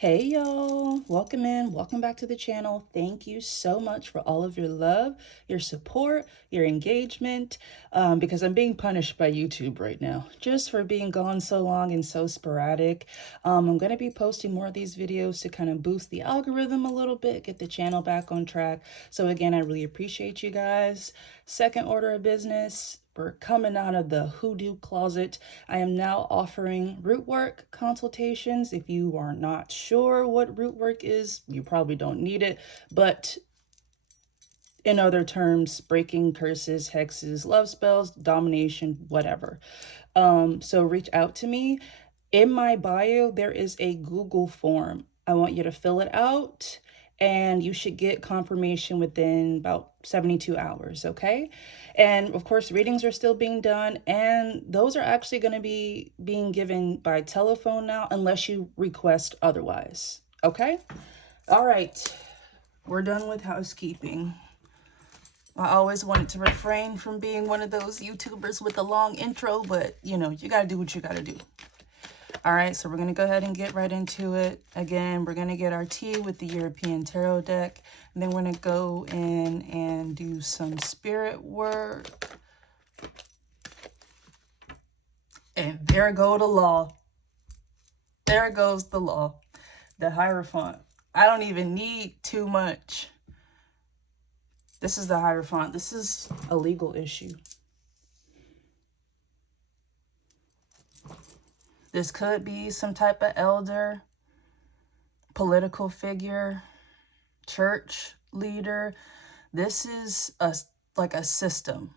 Hey y'all, welcome in, welcome back to the channel. Thank you so much for all of your love, your support, your engagement, because I'm being punished by YouTube right now just for being gone so long and so sporadic. I'm going to be posting more of these videos to kind of boost the algorithm a little bit, get the channel back on track. So again, I really appreciate you guys. Second order of business. We're coming out of the hoodoo closet. I am now offering root work consultations. If you are not sure what root work is, you probably don't need it. But in other terms, breaking curses, hexes, love spells, domination, whatever. So reach out to me. In my bio, there is a Google form. I want you to fill it out and you should get confirmation within about 72 hours, okay? And of course, readings are still being done, and those are actually going to be being given by telephone now unless you request otherwise, okay? All right, we're done with housekeeping. I always wanted to refrain from being one of those YouTubers with a long intro, but you know, you gotta do what you gotta do. All right, so we're going to go ahead and get right into it. Again, we're going to get our tea with the European Tarot deck. And then we're going to go in and do some spirit work. And there go the law. There goes the law. The Hierophant. I don't even need too much. This is the Hierophant. This is a legal issue. This could be some type of elder, political figure, church leader. This is like a system.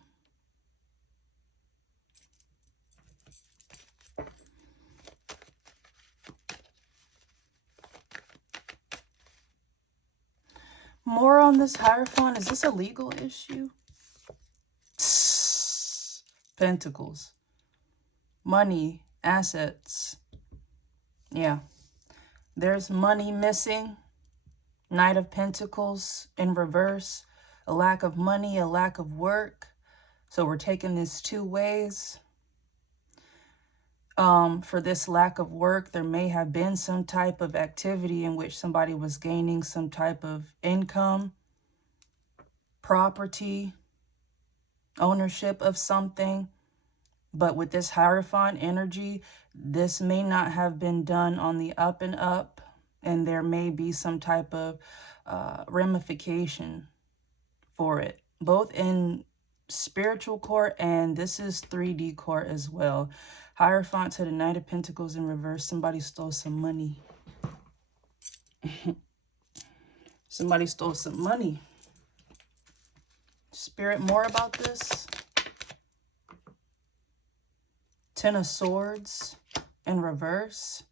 More on this Hierophant. Is this a legal issue? Pentacles. Money. Assets. Yeah. There's money missing. Knight of Pentacles in reverse. A lack of money, a lack of work. So we're taking this two ways. For this lack of work, there may have been some type of activity in which somebody was gaining some type of income, property, ownership of something. But with this Hierophant energy, this may not have been done on the up and up, and there may be some type of ramification for it, both in spiritual court and this is 3D court as well. Hierophant to the Knight of Pentacles in reverse. Somebody stole some money. Somebody stole some money. Spirit, more about this. Ten of Swords in reverse.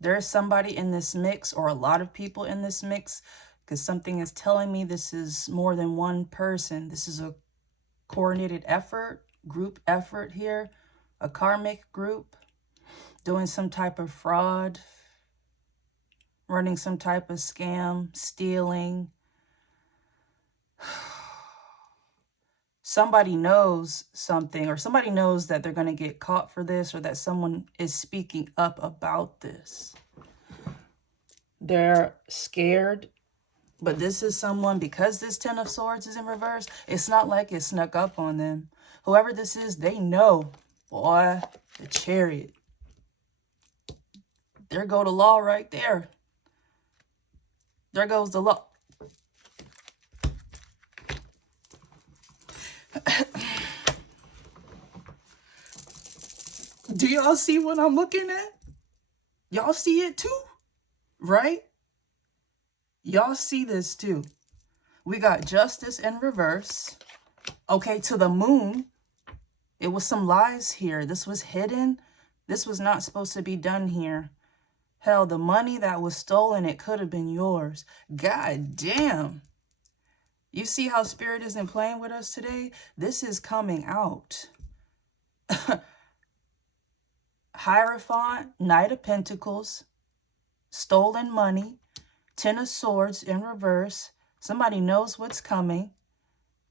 There's somebody in this mix, or a lot of people in this mix, because something is telling me this is more than one person. This is a coordinated effort, group effort here, a karmic group, doing some type of fraud, running some type of scam, stealing. Somebody knows something, or somebody knows that they're going to get caught for this, or that someone is speaking up about this. They're scared, but this is someone, because this Ten of Swords is in reverse, it's not like it snuck up on them. Whoever this is, they know. Boy, the Chariot. There go the law right there. There goes the law. Do y'all see what I'm looking at? Y'all see it too, right? Y'all see this too. We got Justice in reverse. Okay, to the Moon. It was some lies here. This was hidden. This was not supposed to be done here. Hell, the money that was stolen, it could have been yours. God damn. You see how Spirit isn't playing with us today? This is coming out. Hierophant, Knight of Pentacles, stolen money, Ten of Swords in reverse. Somebody knows what's coming.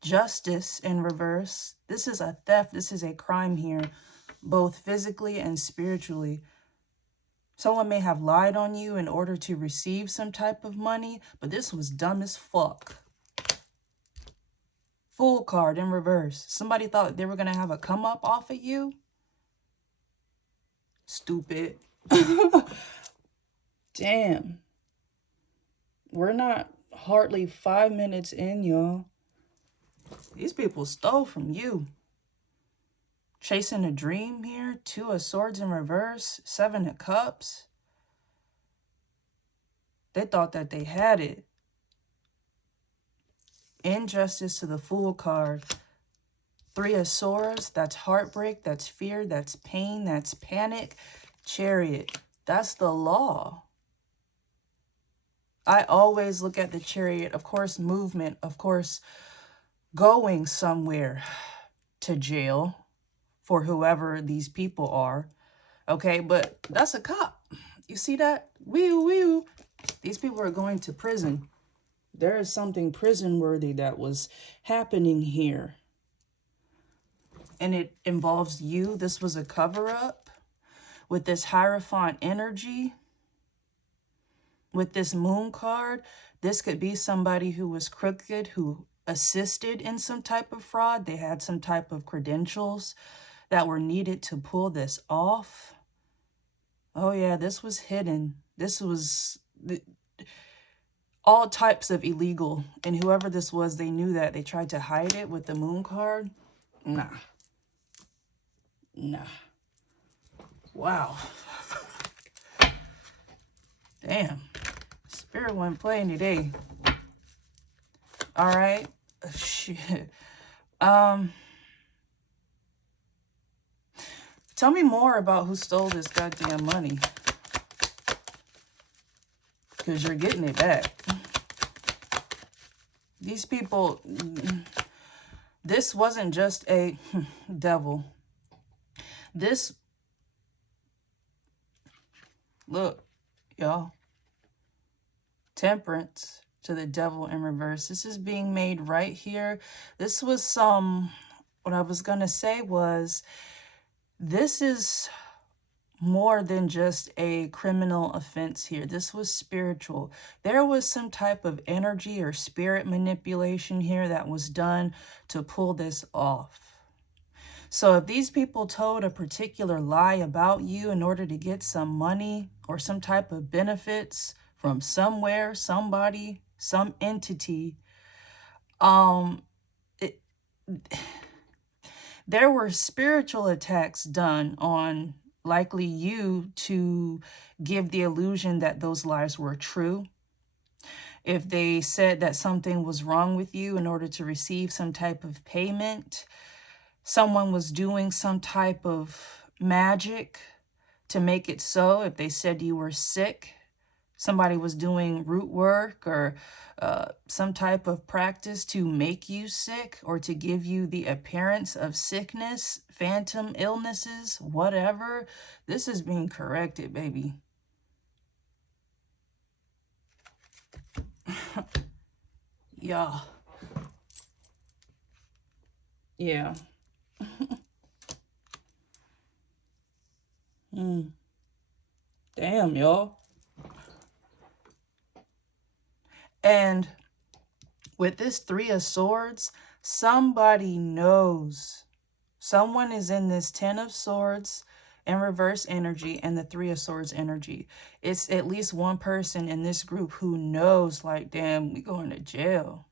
Justice in reverse. This is a theft. This is a crime here, both physically and spiritually. Someone may have lied on you in order to receive some type of money, but this was dumb as fuck. Fool card in reverse. Somebody thought they were going to have a come up off of you. Stupid. Damn. We're not hardly 5 minutes in, y'all. These people stole from you. Chasing a dream here. 2 of Swords in reverse. 7 of Cups. They thought that they had it. Injustice to the Fool card. 3 of Swords. That's heartbreak. That's fear. That's pain. That's panic. Chariot. That's the law. I always look at the Chariot. Of course, movement. Of course, going somewhere. To jail. For whoever these people are. Okay, but that's a cop. You see that? Wee wee. These people are going to prison. There is something prison-worthy that was happening here. And it involves you. This was a cover-up. With this Hierophant energy. With this Moon card. This could be somebody who was crooked, who assisted in some type of fraud. They had some type of credentials that were needed to pull this off. Oh yeah, this was hidden. This was all types of illegal. And whoever this was, they knew that. They tried to hide it with the Moon card. Nah. Nah. Wow. Damn. Spirit wasn't playing today. All right. Shit. Tell me more about who stole this goddamn money. Because you're getting it back. These people, this wasn't just a devil. This, look, y'all. Temperance to the Devil in reverse. This is being made right here. This was what I was going to say was, this is more than just a criminal offense here. This was spiritual. There was some type of energy or spirit manipulation here that was done to pull this off. So if these people told a particular lie about you in order to get some money or some type of benefits from somewhere, somebody, some entity, there were spiritual attacks done on likely you to give the illusion that those lies were true. If they said that something was wrong with you in order to receive some type of payment, someone was doing some type of magic to make it so. If they said you were sick, somebody was doing root work or some type of practice to make you sick or to give you the appearance of sickness, phantom illnesses, whatever. This is being corrected, baby. Yeah. Yeah. Damn, y'all. And with this 3 of Swords, somebody knows. Someone is in this 10 of Swords and reverse energy and the 3 of Swords energy. It's at least one person in this group who knows, like, damn, we going to jail.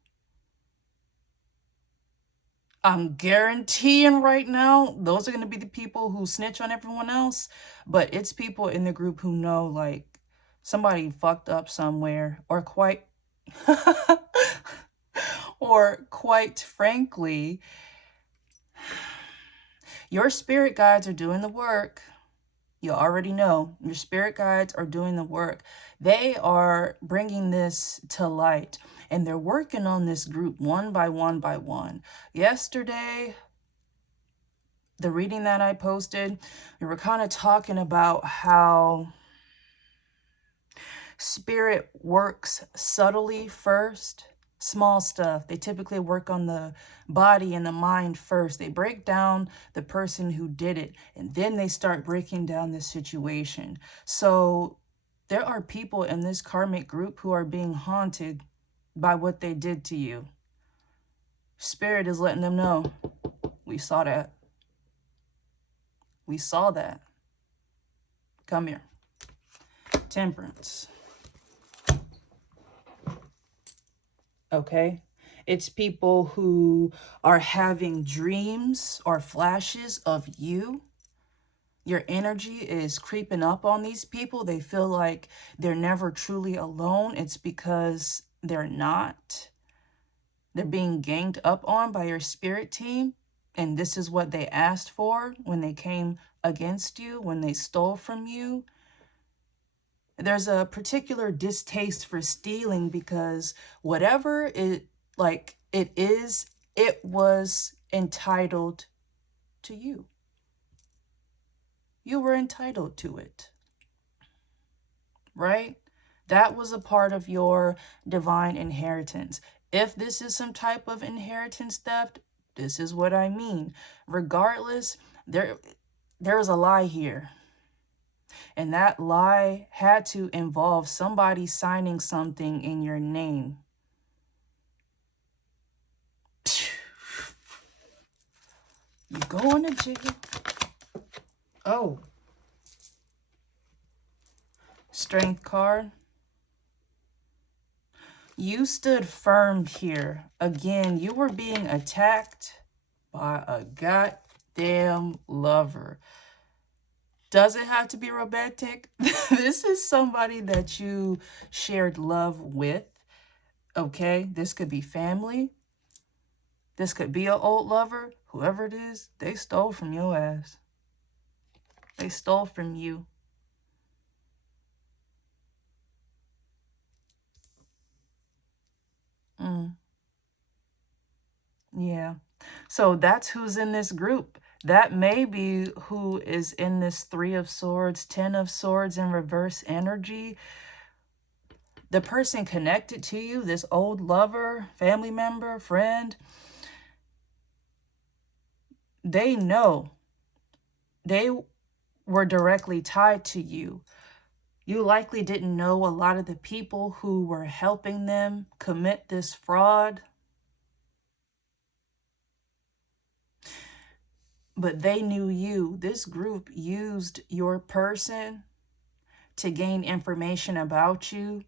I'm guaranteeing right now, those are going to be the people who snitch on everyone else. But it's people in the group who know, like, somebody fucked up somewhere, or quite frankly, your spirit guides are doing the work. You already know your spirit guides are doing the work. They are bringing this to light, and they're working on this group one by one by one. Yesterday, the reading that I posted, we were kind of talking about how spirit works subtly first, Small stuff. They typically work on the body and the mind first. They break down the person who did it, and then they start breaking down the situation. So there are people in this karmic group who are being haunted by what they did to you. Spirit is letting them know, we saw that. We saw that. Come here. Temperance. Okay? It's people who are having dreams or flashes of you. Your energy is creeping up on these people. They feel like they're never truly alone. It's because they're not. They're being ganged up on by your spirit team. And this is what they asked for when they came against you, when they stole from you. There's a particular distaste for stealing because whatever it is, it was entitled to you. You were entitled to it, right? That was a part of your divine inheritance. If this is some type of inheritance theft, this is what I mean. Regardless, there is a lie here. And that lie had to involve somebody signing something in your name. You going to jail. Oh. Strength card. You stood firm here. Again, you were being attacked by a goddamn lover. Doesn't have to be romantic. This is somebody that you shared love with. Okay, this could be family. This could be an old lover. Whoever it is, they stole from your ass. They stole from you. Yeah. So that's who's in this group. That may be who is in this 3 of Swords, 10 of Swords in reverse energy. The person connected to you, this old lover, family member, friend, they know. They were directly tied to you. You likely didn't know a lot of the people who were helping them commit this fraud. But they knew you. This group used your person to gain information about you.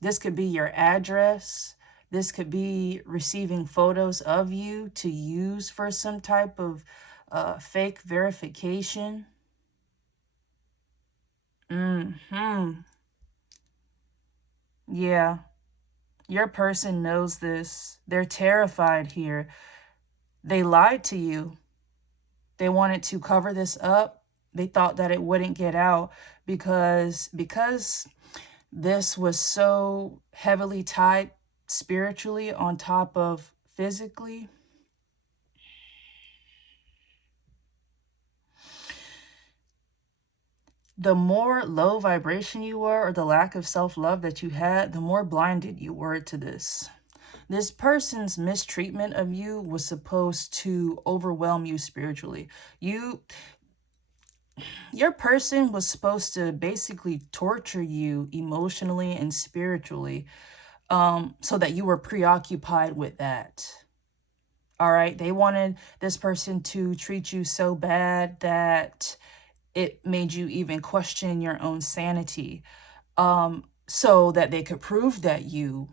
This could be your address. This could be receiving photos of you to use for some type of fake verification. Yeah. Your person knows this. They're terrified here. They lied to you. They wanted to cover this up. They thought that it wouldn't get out because this was so heavily tied spiritually on top of physically. The more low vibration you were, or the lack of self-love that you had, the more blinded you were to this. This person's mistreatment of you was supposed to overwhelm you spiritually. Your person was supposed to basically torture you emotionally and spiritually, so that you were preoccupied with that. All right. They wanted this person to treat you so bad that it made you even question your own sanity, so that they could prove that you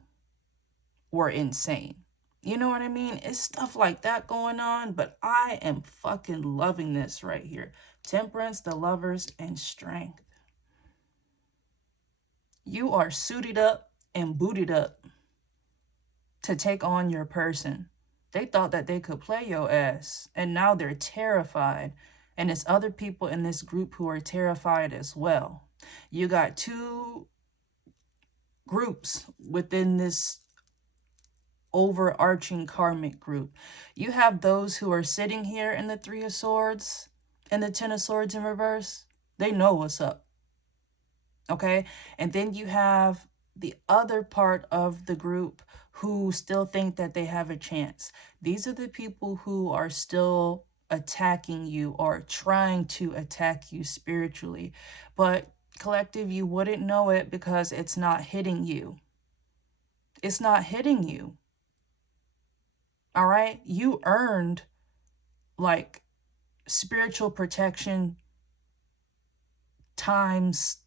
were insane. You know what I mean? It's stuff like that going on, but I am fucking loving this right here. Temperance, the Lovers, and Strength. You are suited up and booted up to take on your person. They thought that they could play your ass, and now they're terrified. And it's other people in this group who are terrified as well. You got 2 groups within this overarching karmic group. You have those who are sitting here in the 3 of Swords and the 10 of Swords in reverse. They know what's up. Okay? And then you have the other part of the group who still think that they have a chance. These are the people who are still attacking you or trying to attack you spiritually. But collective, you wouldn't know it because it's not hitting you. It's not hitting you. All right? You earned like spiritual protection times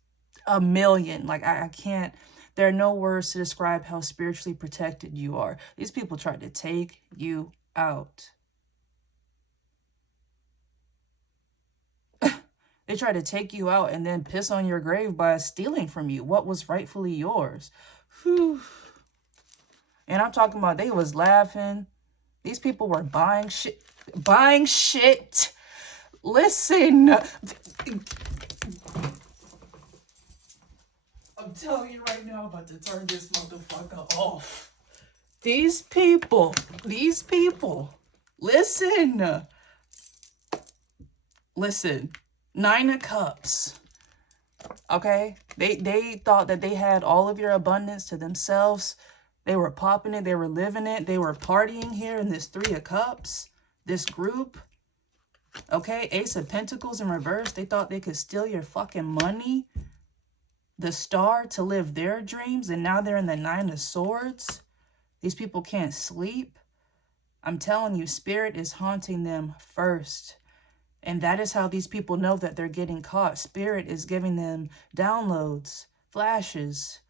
a million. Like I can't, there are no words to describe how spiritually protected you are. These people tried to take you out. They tried to take you out and then piss on your grave by stealing from you what was rightfully yours. Whew. And I'm talking about they was laughing. These people were buying shit. Buying shit. Listen. I'm telling you right now, I'm about to turn this motherfucker off. These people, listen. Listen, 9 of Cups, okay? They thought that they had all of your abundance to themselves. They were popping it, they were living it, they were partying here in this 3 of Cups, this group, okay? Ace of Pentacles in reverse, they thought they could steal your fucking money, the Star, to live their dreams, and now they're in the 9 of Swords. These people can't sleep. I'm telling you, Spirit is haunting them first. And that is how these people know that they're getting caught. Spirit is giving them downloads, flashes.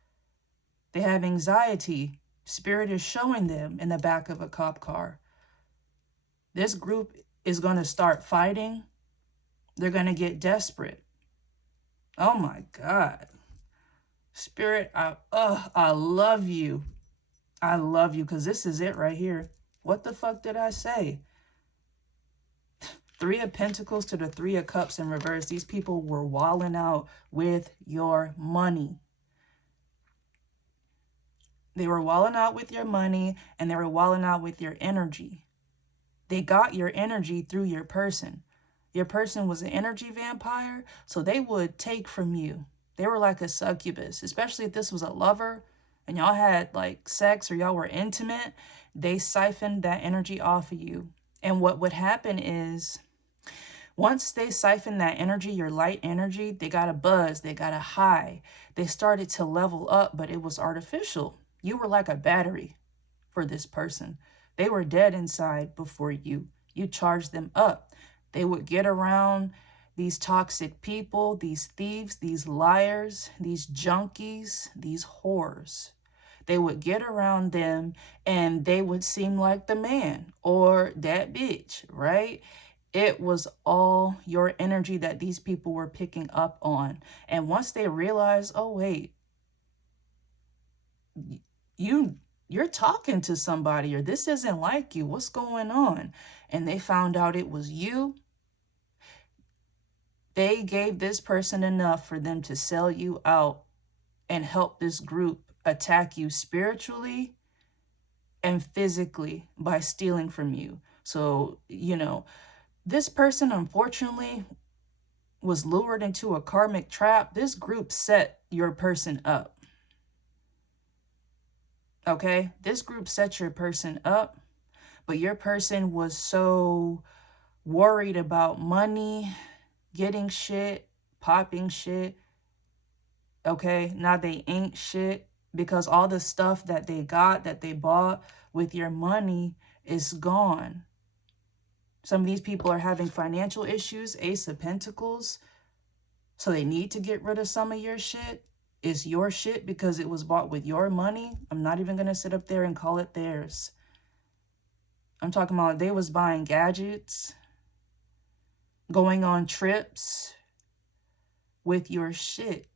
They have anxiety. Spirit is showing them in the back of a cop car. This group is going to start fighting. They're going to get desperate. Oh my God. Spirit, I love you. I love you because this is it right here. What the fuck did I say? 3 of Pentacles to the 3 of Cups in reverse. These people were walling out with your money. They were walling out with your money and they were walling out with your energy. They got your energy through your person. Your person was an energy vampire, so they would take from you. They were like a succubus, especially if this was a lover and y'all had like sex or y'all were intimate. They siphoned that energy off of you. And what would happen is, once they siphoned that energy, your light energy, they got a buzz, they got a high. They started to level up, but it was artificial. You were like a battery for this person. They were dead inside before you. You charged them up. They would get around these toxic people, these thieves, these liars, these junkies, these whores. They would get around them and they would seem like the man or that bitch, right? It was all your energy that these people were picking up on. And once they realized, oh, wait, you're talking to somebody, or this isn't like you, what's going on? And they found out it was you. They gave this person enough for them to sell you out and help this group attack you spiritually and physically by stealing from you. So, you know, this person, unfortunately, was lured into a karmic trap. This group set your person up. Okay? This group set your person up, but your person was so worried about money, getting shit, popping shit. Okay? Now they ain't shit because all the stuff that they got, that they bought with your money is gone. Some of these people are having financial issues, Ace of Pentacles. So they need to get rid of some of your shit. It's your shit because it was bought with your money. I'm not even going to sit up there and call it theirs. I'm talking about they was buying gadgets, going on trips with your shit.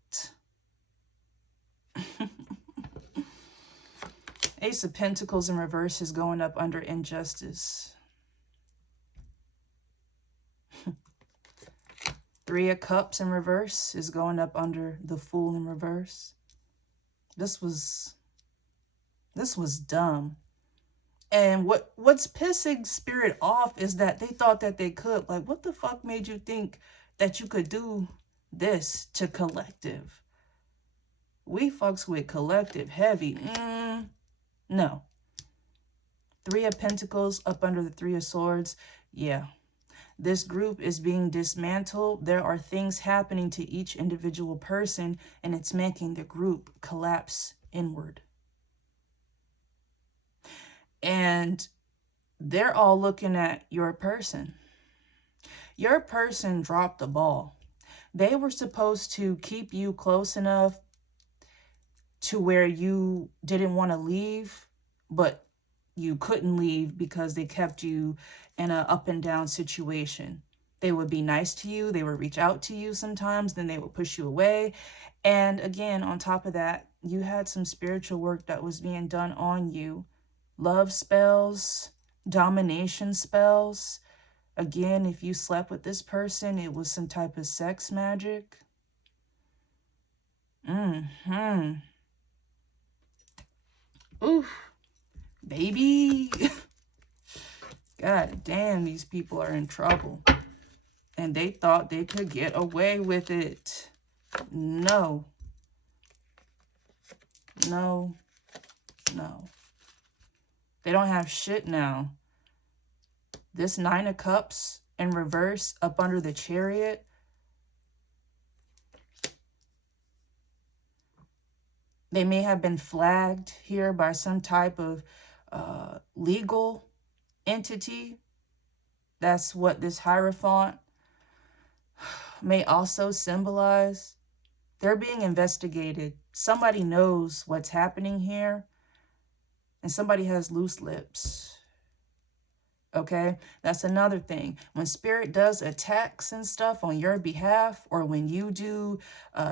Ace of Pentacles in reverse is going up under injustice. 3 of Cups in reverse is going up under the Fool in reverse. This was dumb. And what's pissing Spirit off is that they thought that they could. Like, what the fuck made you think that you could do this to collective? We fucks with collective heavy. No. 3 of Pentacles up under the 3 of Swords. Yeah. This group is being dismantled. There are things happening to each individual person, and it's making the group collapse inward. And they're all looking at your person. Your person dropped the ball. They were supposed to keep you close enough to where you didn't want to leave, but you couldn't leave because they kept you in an up and down situation. They would be nice to you. They would reach out to you sometimes. Then they would push you away. And again, on top of that, you had some spiritual work that was being done on you. Love spells, domination spells. Again, if you slept with this person, it was some type of sex magic. Oof. Baby. God damn, these people are in trouble. And they thought they could get away with it. No. No. No. They don't have shit now. This 9 of Cups in reverse up under the Chariot. They may have been flagged here by some type of legal entity. That's what this Hierophant may also symbolize. They're being investigated. Somebody knows what's happening here. And somebody has loose lips. Okay? That's another thing. When spirit does attacks and stuff on your behalf, or when you do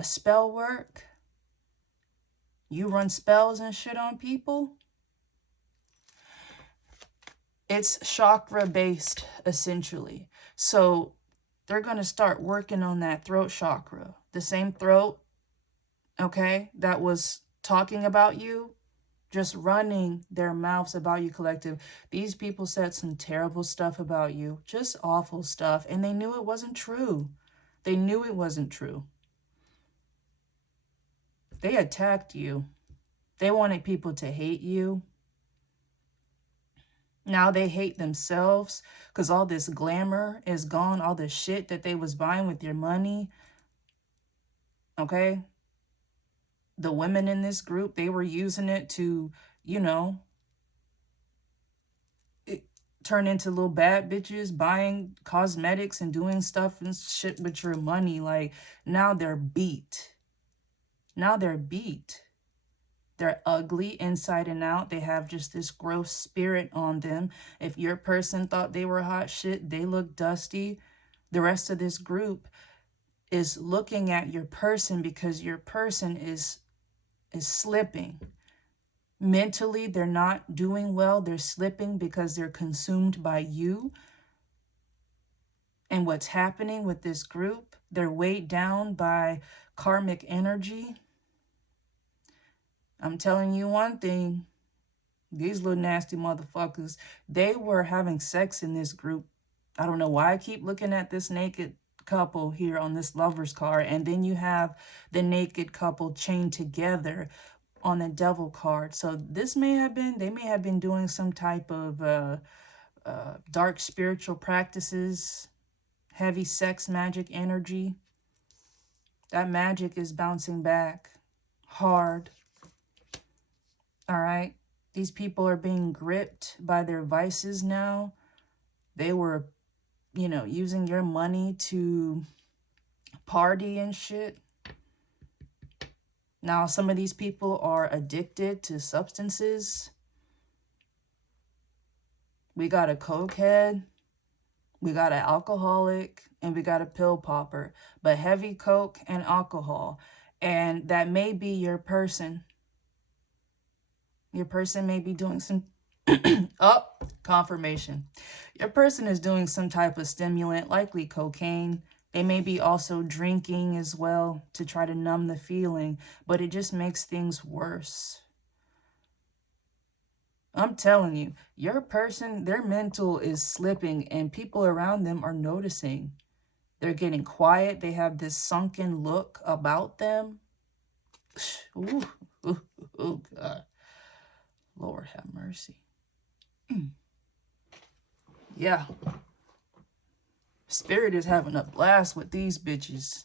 spell work, you run spells and shit on people, it's chakra based essentially. So they're going to start working on that throat chakra. The same throat, okay, that was talking about you, just running their mouths about you, collective. These people said some terrible stuff about you, just awful stuff, and they knew it wasn't true. They knew it wasn't true. They attacked you. They wanted people to hate you. Now they hate themselves because all this glamour is gone. All the shit that they was buying with your money. Okay? The women in this group, they were using it to, you know, turn into little bad bitches, buying cosmetics and doing stuff and shit with your money. Like, now they're beat. Now they're beat. They're ugly inside and out. They have just this gross spirit on them. If your person thought they were hot shit, they look dusty. The rest of this group is looking at your person because your person is slipping. Mentally, they're not doing well. They're slipping because they're consumed by you. And what's happening with this group, they're weighed down by karmic energy. I'm telling you one thing, these little nasty motherfuckers, they were having sex in this group. I don't know why I keep looking at this naked couple here on this lover's card, and then you have the naked couple chained together on the devil card. So this may have been, they may have been doing some type of dark spiritual practices, heavy sex magic energy. That magic is bouncing back hard. All right. These people are being gripped by their vices now. They were, you know, using your money to party and shit. Now, some of these people are addicted to substances. We got a cokehead. We got an alcoholic. And we got a pill popper. But heavy coke and alcohol. And that may be your person. Your person may be doing some, confirmation. Your person is doing some type of stimulant, likely cocaine. They may be also drinking as well to try to numb the feeling, but it just makes things worse. I'm telling you, your person, their mental is slipping and people around them are noticing. They're getting quiet. They have this sunken look about them. Ooh, ooh, ooh, God. Lord have mercy. Yeah. Spirit is having a blast with these bitches.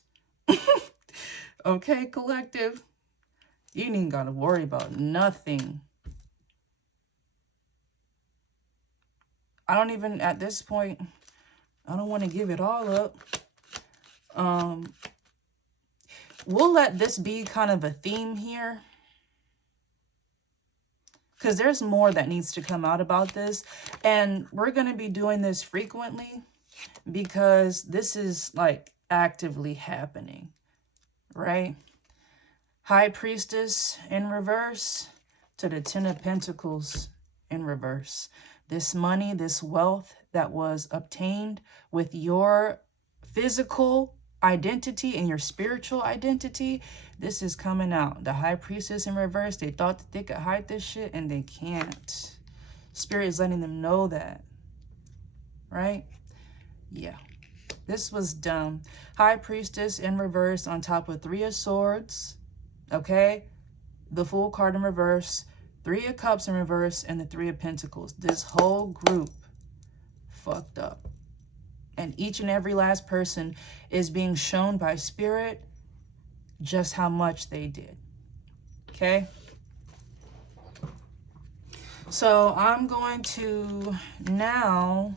Okay, collective. You ain't even gotta worry about nothing. I don't even, at this point, I don't want to give it all up. We'll let this be kind of a theme here, because there's more that needs to come out about this. And we're going to be doing this frequently because this is like actively happening, right? High Priestess in reverse to the Ten of Pentacles in reverse. This money, this wealth that was obtained with your physical identity and your spiritual identity, this is coming out. The High Priestess in reverse, they thought that they could hide this shit and they can't. Spirit is letting them know that, right? Yeah, this was dumb. High Priestess in reverse on top of Three of Swords, okay? The Fool card in reverse, Three of Cups in reverse, and the Three of Pentacles. This whole group fucked up. And each and every last person is being shown by Spirit just how much they did. Okay? So I'm going to now,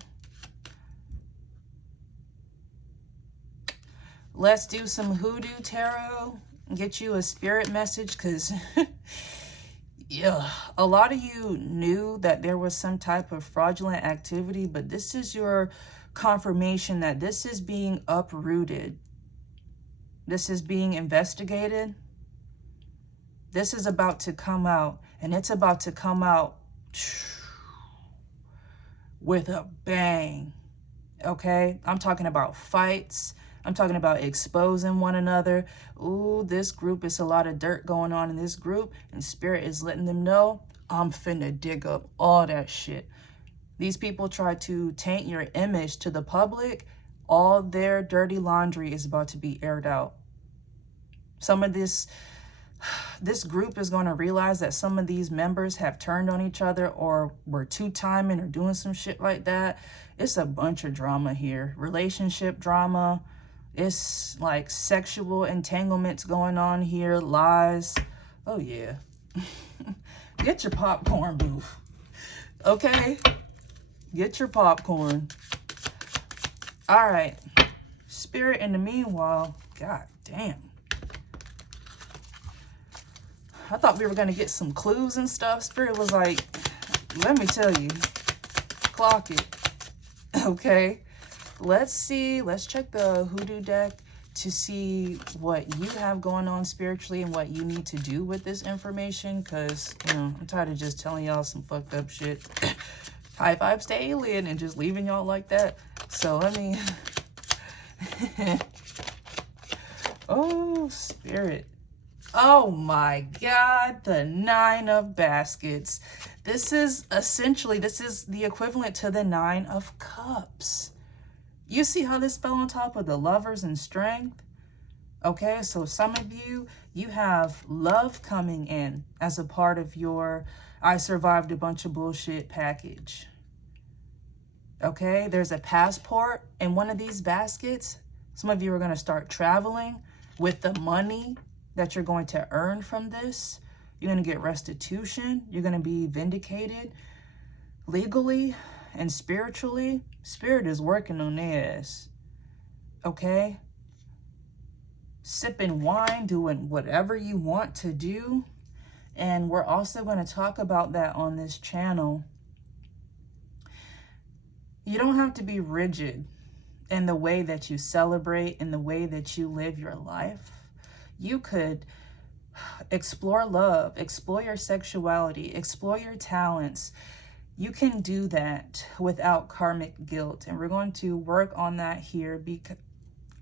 let's do some Hoodoo Tarot and get you a spirit message, because yeah, a lot of you knew that there was some type of fraudulent activity, but this is your confirmation that this is being uprooted. This is being investigated. This is about to come out, and it's about to come out with a bang. Okay? I'm talking about fights. I'm talking about exposing one another. Ooh, this group, is a lot of dirt going on in this group, and Spirit is letting them know, I'm finna dig up all that shit. These people try to taint your image to the public. All their dirty laundry is about to be aired out. Some of this group is going to realize that some of these members have turned on each other or were two-timing or doing some shit like that. It's a bunch of drama here. Relationship drama. It's like sexual entanglements going on here. Lies. Oh, yeah. Get your popcorn, boo. Okay? Get your popcorn. All right. Spirit, in the meanwhile, god damn. I thought we were going to get some clues and stuff. Spirit was like, let me tell you, clock it. Okay. Let's see. Let's check the Hoodoo deck to see what you have going on spiritually and what you need to do with this information. Because, you know, I'm tired of just telling y'all some fucked up shit. High fives to alien and just leaving y'all like that. So let me... Oh, Spirit. Oh my God, the Nine of Baskets. This is essentially, this is the equivalent to the Nine of Cups. You see how this fell on top of the Lovers and Strength? Okay, so some of you, you have love coming in as a part of your I survived a bunch of bullshit package. Okay, there's a passport in one of these baskets. Some of you are going to start traveling with the money that you're going to earn from this. You're going to get restitution. You're going to be vindicated legally and spiritually. Spirit is working on their ass. Okay? Sipping wine, doing whatever you want to do. And we're also going to talk about that on this channel. You don't have to be rigid in the way that you celebrate, in the way that you live your life. You could explore love, explore your sexuality, explore your talents. You can do that without karmic guilt. And we're going to work on that here because,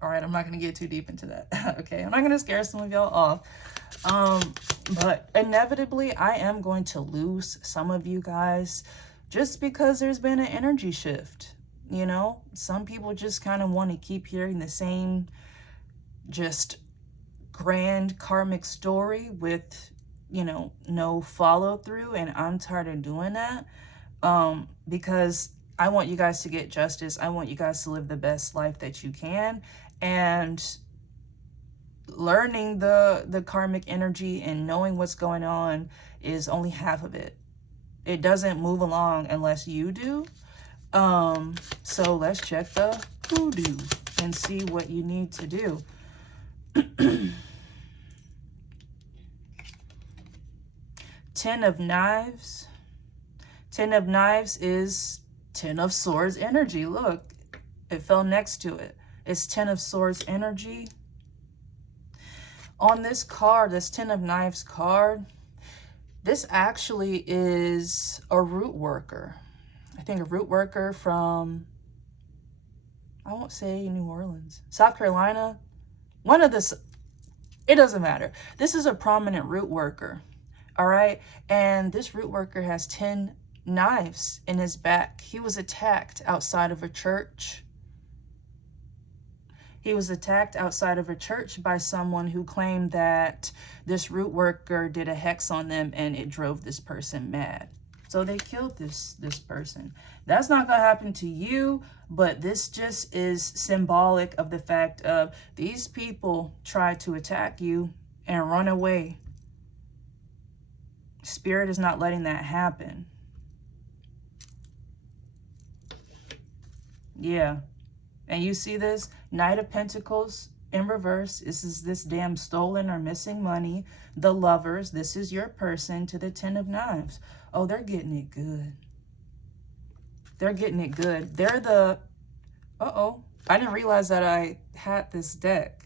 all right, I'm not going to get too deep into that. Okay, I'm not going to scare some of y'all off. But inevitably, I am going to lose some of you guys just because there's been an energy shift. You know, some people just kind of want to keep hearing the same just grand karmic story with, you know, no follow through, and I'm tired of doing that. Because I want you guys to get justice. I want you guys to live the best life that you can, and learning the karmic energy and knowing what's going on is only half of it. It doesn't move along unless you do. So let's check the hoodoo and see what you need to do. 10 of Knives. 10 of Knives is 10 of Swords energy. Look, it fell next to it. It's 10 of Swords energy. On this card, this 10 of Knives card, this actually is a root worker. I think a root worker from, I won't say New Orleans, South Carolina. One of this, it doesn't matter. This is a prominent root worker, all right? And this root worker has 10 knives in his back. He was attacked outside of a church. He was attacked outside of a church by someone who claimed that this root worker did a hex on them and it drove this person mad. So they killed this person. That's not gonna happen to you, but this just is symbolic of the fact of these people tried to attack you and run away. Spirit is not letting that happen. Yeah. And you see this Knight of Pentacles in reverse. This is this damn stolen or missing money. The Lovers. This is your person to the 10 of Knives. Oh, they're getting it good. They're getting it good. They're the... Uh-oh. I didn't realize that I had this deck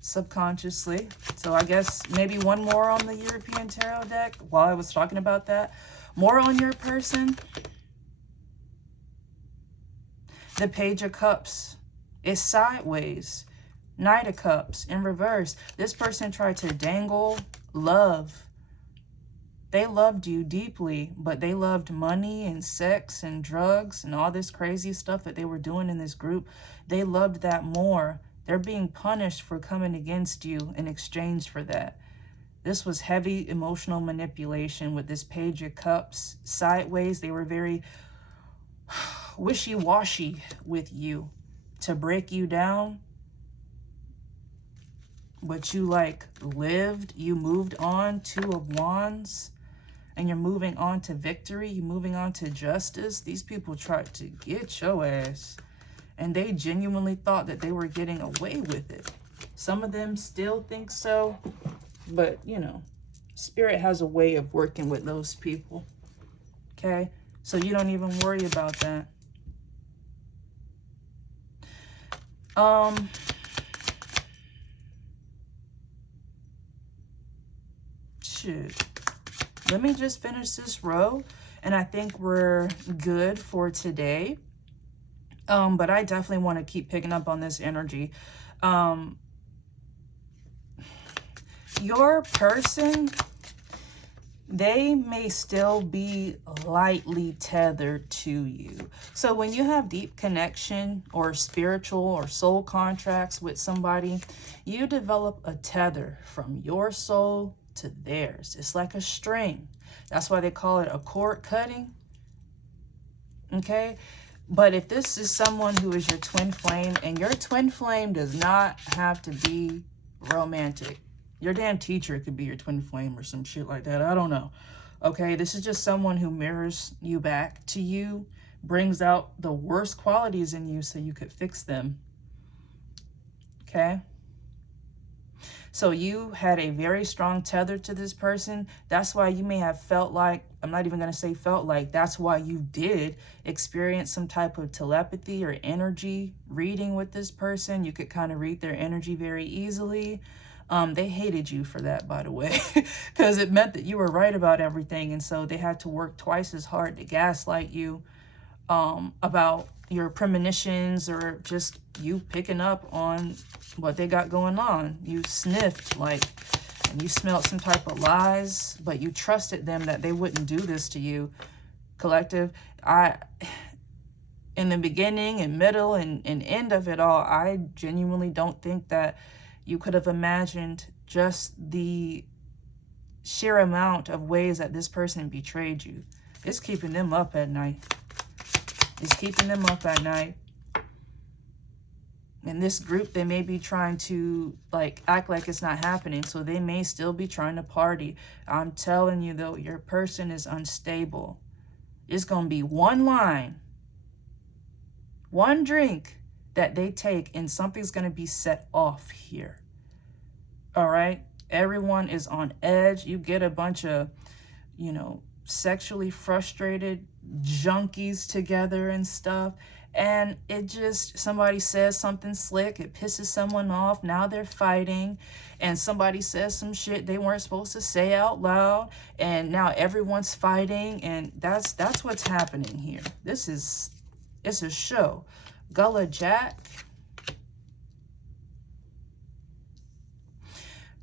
subconsciously. So I guess maybe one more on the European Tarot deck while I was talking about that. More on your person. The Page of Cups is sideways. Knight of Cups in reverse. This person tried to dangle love. They loved you deeply, but they loved money and sex and drugs and all this crazy stuff that they were doing in this group. They loved that more. They're being punished for coming against you in exchange for that. This was heavy emotional manipulation with this Page of Cups sideways. They were very wishy-washy with you to break you down, but you like lived, you moved on. 2 of Wands, and you're moving on to victory, you're moving on to justice. These people tried to get your ass, and they genuinely thought that they were getting away with it. Some of them still think so, but you know, Spirit has a way of working with those people, okay? So you don't even worry about that. Shit. Let me just finish this row, and I think we're good for today. But I definitely want to keep picking up on this energy. Your person, they may still be lightly tethered to you. So when you have deep connection or spiritual or soul contracts with somebody, you develop a tether from your soul to theirs. It's like a string. That's why they call it a cord cutting. Okay? But if this is someone who is your twin flame, and your twin flame does not have to be romantic. Your damn teacher could be your twin flame or some shit like that. I don't know. Okay, this is just someone who mirrors you back to you, brings out the worst qualities in you so you could fix them. Okay? So you had a very strong tether to this person. That's why you may have felt like, I'm not even going to say felt like, that's why you did experience some type of telepathy or energy reading with this person. You could kind of read their energy very easily. They hated you for that, by the way, because it meant that you were right about everything. And so they had to work twice as hard to gaslight you about your premonitions or just you picking up on what they got going on. You sniffed like, and you smelled some type of lies, but you trusted them that they wouldn't do this to you. Collective, in the beginning and middle and end of it all, I genuinely don't think that you could have imagined just the sheer amount of ways that this person betrayed you. It's keeping them up at night. It's keeping them up at night. In this group, they may be trying to like act like it's not happening. So they may still be trying to party. I'm telling you though, your person is unstable. It's going to be one line, one drink that they take, and something's going to be set off here. All right. Everyone is on edge. You get a bunch of, you know, sexually frustrated junkies together and stuff. And it just, somebody says something slick, it pisses someone off, now they're fighting, and somebody says some shit they weren't supposed to say out loud, and now everyone's fighting, and that's what's happening here. It's a show. Gullah Jack.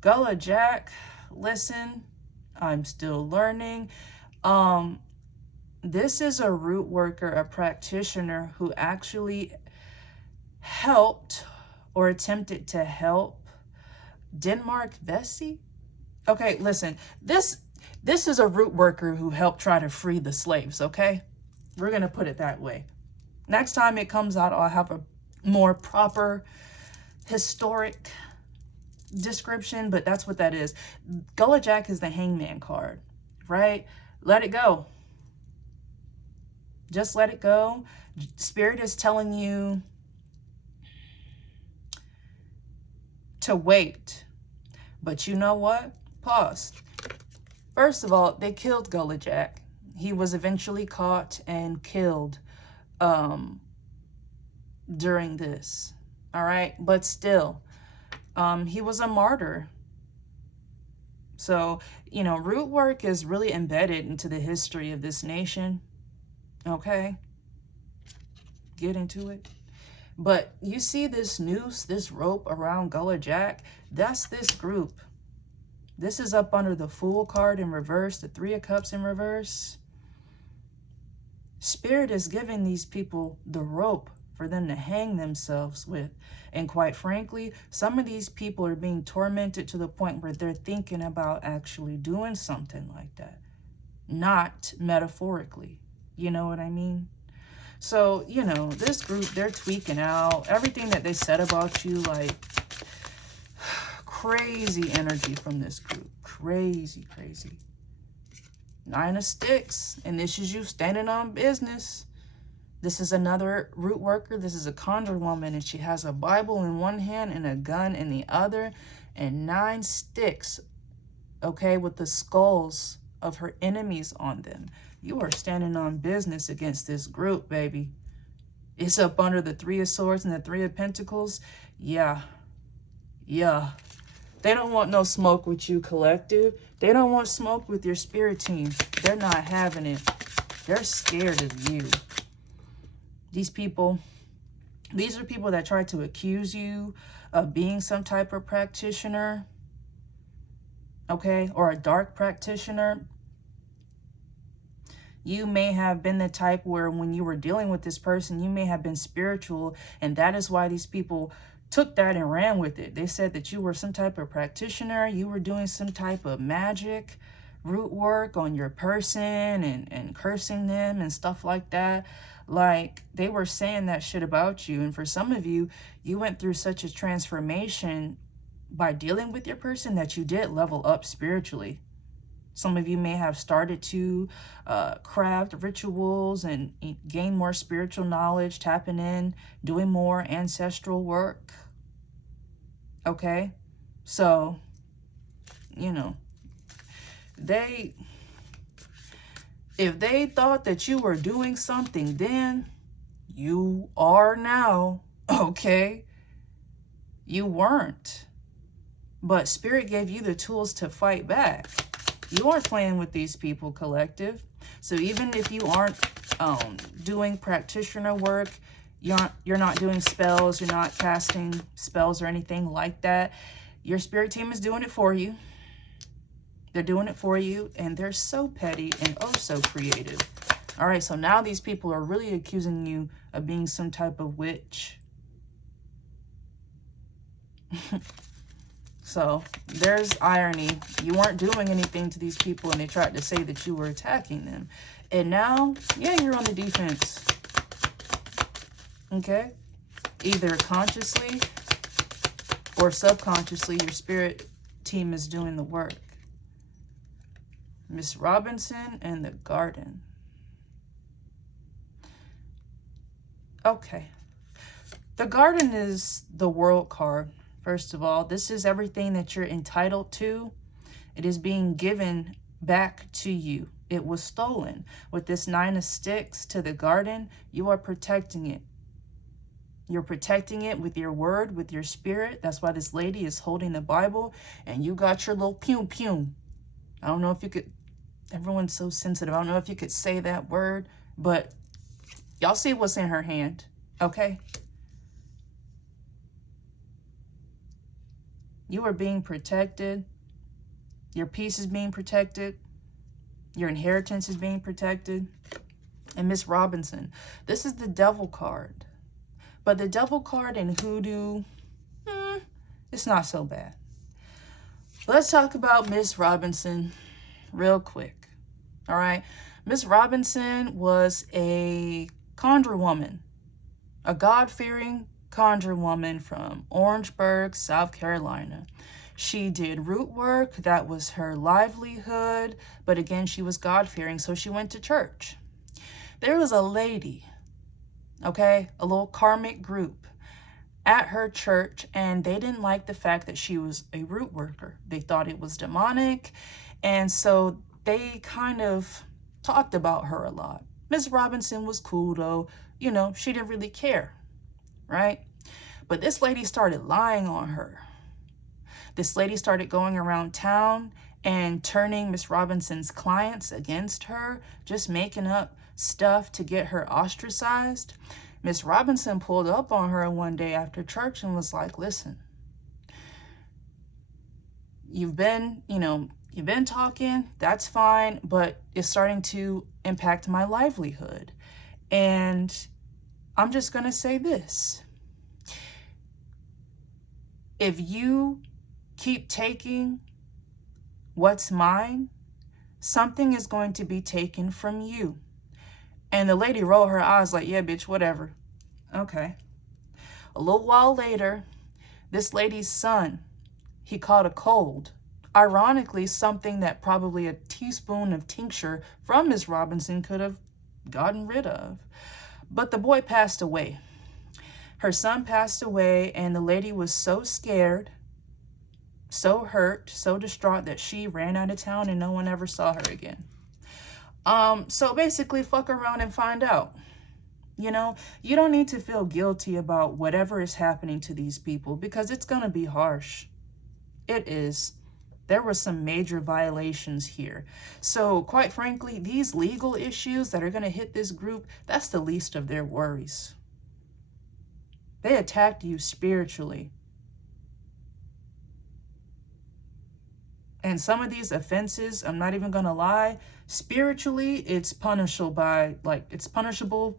Gullah Jack, listen, I'm still learning. This is a root worker, a practitioner who actually helped or attempted to help Denmark Vesey. Okay, listen, this is a root worker who helped try to free the slaves, okay? We're going to put it that way. Next time it comes out, I'll have a more proper historic description, but that's what that is. Gullah Jack is the hangman card, right? Let it go. Just let it go. Spirit is telling you to wait. But you know what? Pause. First of all, they killed Gullah Jack. He was eventually caught and killed during this. All right? But still, he was a martyr. So, you know, root work is really embedded into the history of this nation. Okay, get into it. But you see this noose, this rope around Gullah Jack, that's this group. This is up under the Fool card in reverse, the Three of Cups in reverse. Spirit is giving these people the rope for them to hang themselves with. And quite frankly, some of these people are being tormented to the point where they're thinking about actually doing something like that. Not metaphorically. You know what I mean? So, you know, this group, they're tweaking out. Everything that they said about you, like, crazy energy from this group. Crazy, crazy. 9 of Sticks. And this is you standing on business. This is another root worker. This is a conjure woman. And she has a Bible in one hand and a gun in the other. And 9 sticks, okay, with the skulls of her enemies on them. You are standing on business against this group, baby. It's up under the 3 of Swords and the 3 of Pentacles. Yeah. Yeah. They don't want no smoke with you, collective. They don't want smoke with your spirit team. They're not having it. They're scared of you. These people, these are people that try to accuse you of being some type of practitioner. Okay? Or a dark practitioner. You may have been the type where when you were dealing with this person, you may have been spiritual, and that is why these people took that and ran with it. They said that you were some type of practitioner, you were doing some type of magic, root work on your person and cursing them and stuff like that. Like, they were saying that shit about you. And for some of you, you went through such a transformation by dealing with your person that you did level up spiritually. Some of you may have started to craft rituals and gain more spiritual knowledge, tapping in, doing more ancestral work. Okay? So, you know, if they thought that you were doing something then, you are now, okay? You weren't. But Spirit gave you the tools to fight back. You aren't playing with these people, collective. So even if you aren't doing practitioner work, you're not doing spells, you're not casting spells or anything like that, your spirit team is doing it for you. They're doing it for you, and they're so petty and oh so creative. All right, so now these people are really accusing you of being some type of witch. So there's irony. You weren't doing anything to these people and they tried to say that you were attacking them. And now, yeah, you're on the defense. Okay? Either consciously or subconsciously, your spirit team is doing the work. Miss Robinson and the garden. Okay. The garden is the world card. First of all, this is everything that you're entitled to. It is being given back to you. It was stolen. With this 9 of Sticks to the garden, you are protecting it. You're protecting it with your word, with your spirit. That's why this lady is holding the Bible and you got your little pew pew. I don't know if you could, everyone's so sensitive. I don't know if you could say that word, but y'all see what's in her hand, okay? You are being protected. Your peace is being protected. Your inheritance is being protected. And Miss Robinson, this is the devil card. But the devil card in hoodoo, it's not so bad. Let's talk about Miss Robinson real quick. All right. Miss Robinson was a conjure woman, a God-fearing conjure woman from Orangeburg, South Carolina. She did root work. That was her livelihood. But again, she was God-fearing, so she went to church. There was a lady, okay, a little karmic group at her church, and they didn't like the fact that she was a root worker. They thought it was demonic, and so they kind of talked about her a lot. Miss Robinson was cool, though. You know, she didn't really care, right? But this lady started lying on her. This lady started going around town and turning Miss Robinson's clients against her, just making up stuff to get her ostracized. Miss Robinson pulled up on her one day after church and was like, listen, you've been talking, that's fine, but it's starting to impact my livelihood. And I'm just going to say this. If you keep taking what's mine, something is going to be taken from you. And the lady rolled her eyes like, yeah, bitch, whatever. Okay. A little while later, this lady's son, he caught a cold. Ironically, something that probably a teaspoon of tincture from Miss Robinson could have gotten rid of. But the boy passed away. Her son passed away, and the lady was so scared, so hurt, so distraught that she ran out of town and no one ever saw her again. So basically, fuck around and find out. You know, you don't need to feel guilty about whatever is happening to these people because it's going to be harsh. It is. There were some major violations here. So quite frankly, these legal issues that are going to hit this group, that's the least of their worries. They attacked you spiritually. And some of these offenses, I'm not even going to lie, spiritually, it's punishable by, it's punishable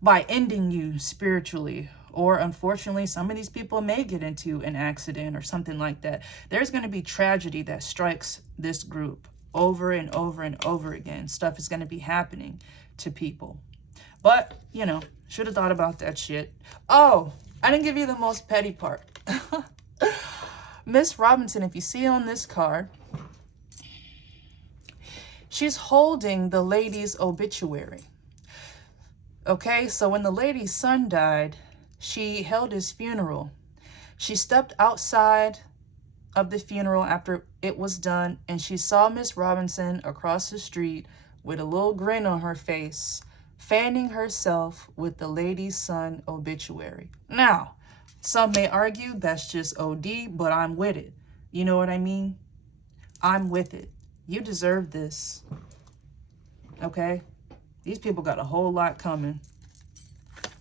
by ending you spiritually. Or unfortunately, some of these people may get into an accident or something like that. There's going to be tragedy that strikes this group over and over and over again. Stuff is going to be happening to people. But, you know, should have thought about that shit. Oh, I didn't give you the most petty part. Miss Robinson, if you see on this card, she's holding the lady's obituary. Okay, so when the lady's son died, she held his funeral. She stepped outside of the funeral after it was done, and she saw Miss Robinson across the street with a little grin on her face, fanning herself with the lady's son obituary. Now, some may argue that's just OD, but I'm with it. You know what I mean? I'm with it. You deserve this. Okay? These people got a whole lot coming.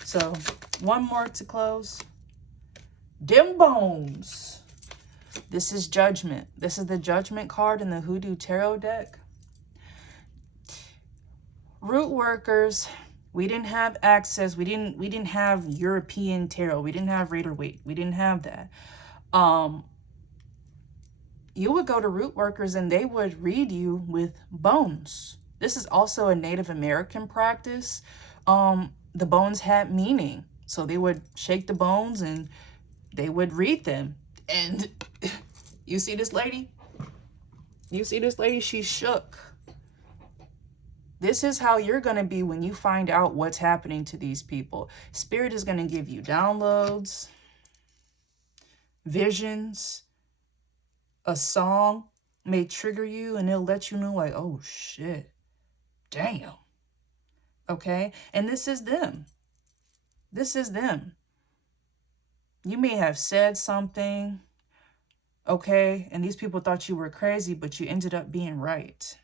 So, one more to close. Dim bones. This is Judgment. This is the Judgment card in the Hoodoo Tarot deck. Root workers We didn't have access. We didn't have European tarot. We didn't have Rider-Waite. We didn't have that. You would go to root workers and they would read you with bones. This is also a Native American practice. The bones had meaning. So they would shake the bones and they would read them. And you see this lady? You see this lady? She's shook. This is how you're going to be when you find out what's happening to these people. Spirit is going to give you downloads, visions. A song may trigger you and it'll let you know like, oh shit, damn. Okay? And this is them. This is them. You may have said something, okay, and these people thought you were crazy, but you ended up being right.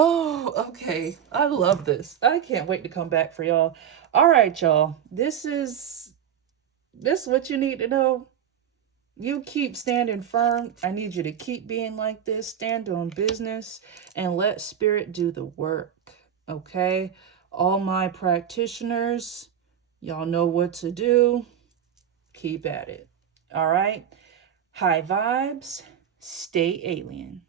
Oh, okay. I love this. I can't wait to come back for y'all. All right, y'all. This is what you need to know. You keep standing firm. I need you to keep being like this. Stand on business and let spirit do the work. Okay? All my practitioners, y'all know what to do. Keep at it. All right? High vibes. Stay alien.